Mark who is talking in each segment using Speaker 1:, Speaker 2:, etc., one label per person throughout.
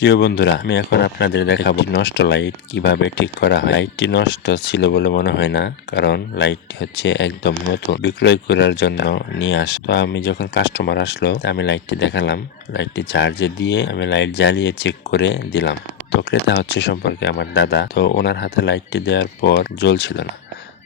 Speaker 1: প্রিয় বন্ধুরা আমি এখন আপনাদের দেখাবো নষ্ট লাইট কীভাবে ঠিক করা হয়। লাইটটি নষ্ট ছিল বলে মনে হয় না কারণ লাইটটি হচ্ছে একদম নতুন। বিক্রয় করার জন্য নিয়ে আস তো আমি যখন কাস্টমার আসলো আমি লাইটটি দেখালাম। লাইটটি চার্জে দিয়ে আমি লাইট জ্বালিয়ে চেক করে দিলাম। তো ক্রেতা হচ্ছে সম্পর্কে আমার দাদা। তো ওনার হাতে লাইটটি দেওয়ার পর জ্বলছিল না।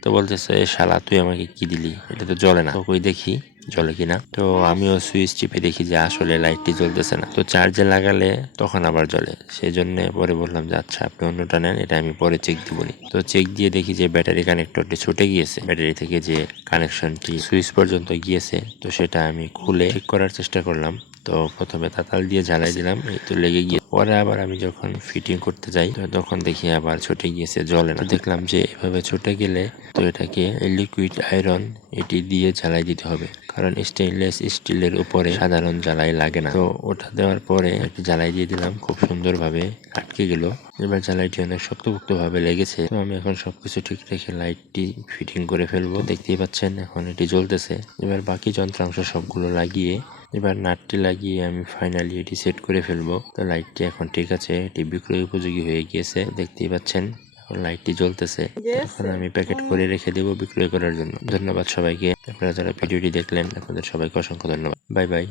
Speaker 1: তো বলতেছে "এ শালা তুই আমাকে কি দিলি? এটা তো জ্বলে না। তো কই দেখি। জ্বলে কিনা। তো আমিও সুইচ টিপে দেখি যে আসলে লাইটটি জ্বলতেছে না। তো চার্জে লাগালে তখন আবার জ্বলে। সেই জন্য পরে বললাম যে আচ্ছা আপনি অন্যটা নেন, এটা আমি পরে চেক দিবনি। তো চেক দিয়ে দেখি যে ব্যাটারি কানেক্টরটি ছুটে গিয়েছে। ব্যাটারি থেকে যে কানেকশনটি সুইচ পর্যন্ত গিয়েছে, তো সেটা আমি খুলে ঠিক করার চেষ্টা করলাম। তো প্রথমে তাতাল দিয়ে জ্বালাই দিলাম, এই তো লেগে গিয়ে পরে আবার আমি যখন ফিটিং করতে যাই তখন দেখি আবার ছুটে গিয়েছে, জলে না। দেখলাম যে এভাবে ছুটে গেলে তো এটাকে লিকুইড আয়রন এটি দিয়ে জ্বালাই দিতে হবে। কারণ স্টেইনলেস স্টিলের উপরে সাধারণ জ্বালাই লাগে না। তো ওটা দেওয়ার পরে একটি জ্বালাই দিয়ে দিলাম, খুব সুন্দরভাবে আটকে গেল। এবার জ্বালাইটি অনেক শক্তপোক্ত ভাবে লেগেছে। তো আমি এখন সবকিছু ঠিক রেখে লাইটটি ফিটিং করে ফেলব। দেখতেই পাচ্ছেন, এখন এটি জ্বলতেছে। এবার বাকি যন্ত্রাংশ সবগুলো লাগিয়ে, এবার নাটটি লাগিয়ে আমি ফাইনালি এটি সেট করে ফেলব। তো লাইটটি এখন ঠিক আছে এটি বিক্রয় উপযোগী হয়ে গিয়েছে দেখতেই পাচ্ছেন এখন লাইটটি জ্বলতেছে। এখন আমি প্যাকেট করে রেখে দেবো বিক্রয় করার জন্য। ধন্যবাদ সবাইকে আপনারা যারা ভিডিওটি দেখলেন আপনাদের সবাইকে অসংখ্য ধন্যবাদ। Bye bye.